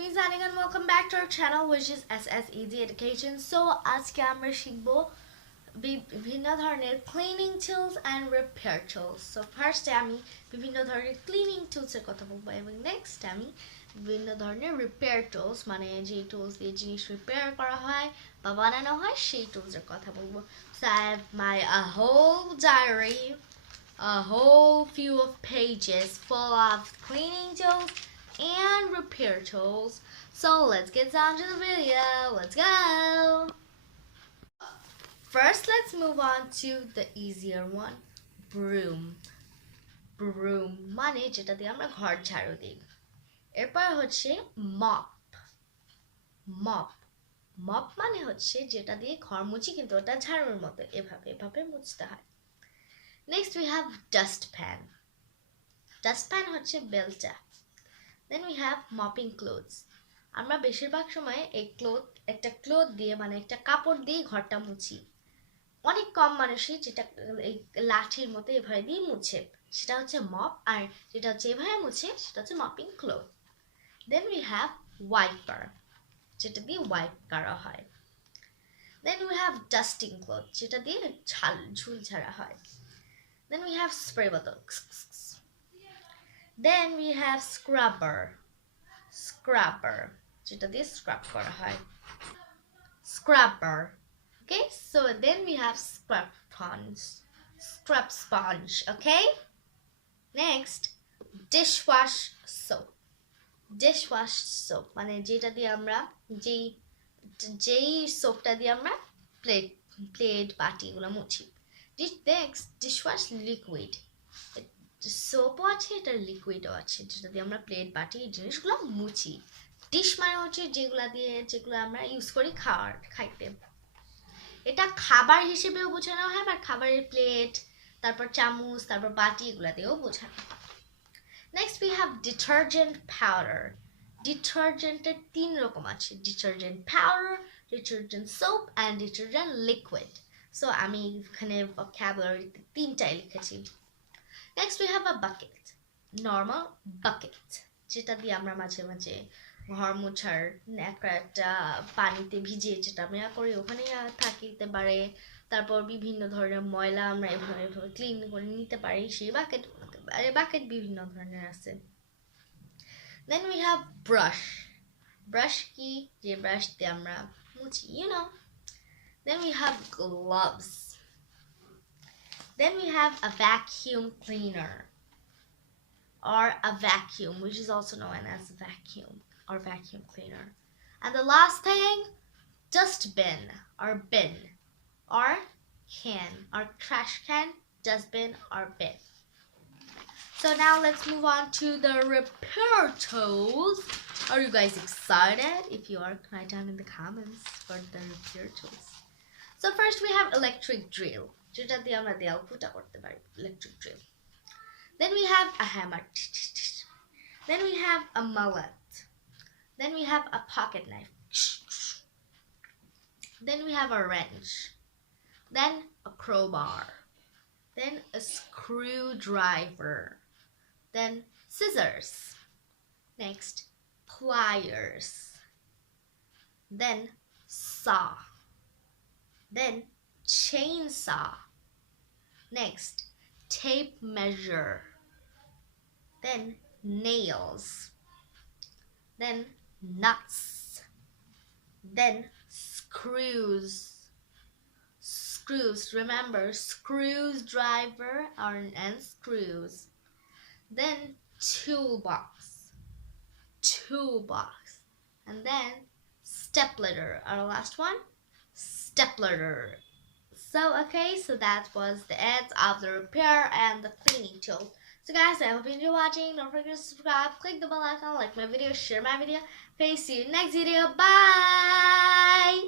me Sanika and welcome back to our channel which is SS Easy Education. So আজকে আমরা শিখব বিভিন্ন ধরনের cleaning tools and repair tools. So ফার্স্টে আমি বিভিন্ন ধরনের ক্লিনিং টুলস এর কথা বলবো এবং নেক্সট আমি বিভিন্ন ধরনের রিপেয়ার টুলস মানে যে টুলস দিয়ে জিনিস রিপেয়ার করা হয় বা বানানো হয় সেই টুলস এর কথা বলবো। So I have a whole diary, a whole few of pages full of cleaning tools and repair tools. So let's get down to the video. Let's go. First, let's move on to the easier one. Broom. Broom মানে যেটা দিয়ে আমরা ঘর ঝাড়ু দিই। এরপর হচ্ছে mop. Mop. Mop মানে হচ্ছে যেটা দিয়ে ঘর মুছি কিন্তু ওটা ঝাড়ুর মতো এভাবে মুছতে হয়। Next we have dustpan. Dustpan হচ্ছে বেলচা। Then we have mopping clothes. আমরা বেশিরভাগ সময় একটা ক্লথ দিয়ে মানে একটা কাপড় দিয়ে ঘরটা মুছি। অনেক কম মানুষই যেটা এই লাঠির মতো এভাবে দিয়ে মুছে, সেটা হচ্ছে মপ, আর যেটা হচ্ছে এভাবে মুছে সেটা হচ্ছে mopping cloth. Then we have wiper, যেটা দিয়ে ওয়াইপ করা হয়। Then we have dusting cloth, যেটা দিয়ে ঝুল ঝাড়া হয়। Then we have spray bottle. Then we have scrubber. Scrubber, যেটা দিয়ে স্ক্রাব করা হয়। Scrubber. Okay, so then we have scrub sponge. Okay, next dishwash soap. Dishwash soap মানে যেটা দিয়ে আমরা যেই সোপটা দিয়ে আমরা প্লেট বাটি এগুলো মুছি। Next dishwash liquid. সোপও আছে, এটা লিকুইডও আছে, যেটা দিয়ে আমরা প্লেট বাটি এই জিনিসগুলো মুছি। ডিশ মানে হচ্ছে যেগুলো আমরা ইউজ করি খাইতে। এটা খাবার হিসেবেও বোঝানো হয়, বা খাবারের প্লেট, তারপর চামচ, তারপর বাটি এগুলা দিয়েও বোঝানো হয়। Next we have detergent powder. ডিটারজেন্টের 3 রকম আছে, detergent powder, detergent soap and detergent liquid. So আমি এখানে ভোকাবুলারিতে 3টাই লিখেছি। Next we have a bucket, normal bucket, যেটা দিয়ে আমরা মাঝে মাঝে ঘর মোছার একটা পানিতে ভিজিয়ে যেটা আমরা করি ওখানে থাকিতে পারে। তারপর বিভিন্ন ধরনের ময়লা আমরা এভাবে ক্লিন করে নিতে পারি, সেই বাকেট বিভিন্ন ধরনের আছে। Then we have brush. Brush কি, যে ব্রাশ দিয়ে আমরা মুছি, you know. Then we have gloves. Then we have a vacuum cleaner or a vacuum, which is also known as vacuum or vacuum cleaner. And the last thing, dustbin or bin or can or trash can, dustbin or bin. So now let's move on to the repair tools. Are you guys excited? If you are, write down in the comments for the repair tools. So first we have electric drill, যেটা দিয়ে আমরা দেয়াল ফুটা করতে পারি, electric drill. Then we have a hammer. Then we have a mallet. Then we have a pocket knife. Then we have a wrench. Then a crowbar. Then a screwdriver. Then scissors. Next, pliers. Then saw. Then chainsaw. Next, tape measure. Then nails. Then nuts. Then screws. Screws, remember, screwdriver and screws. Then toolbox. And then stepladder, our last one, stepladder. So okay, so that was the end of the repair and the cleaning tool. So guys, I hope you enjoyed watching. Don't forget to subscribe, click the bell icon, like my video, share my video. Okay, see you next video. Bye.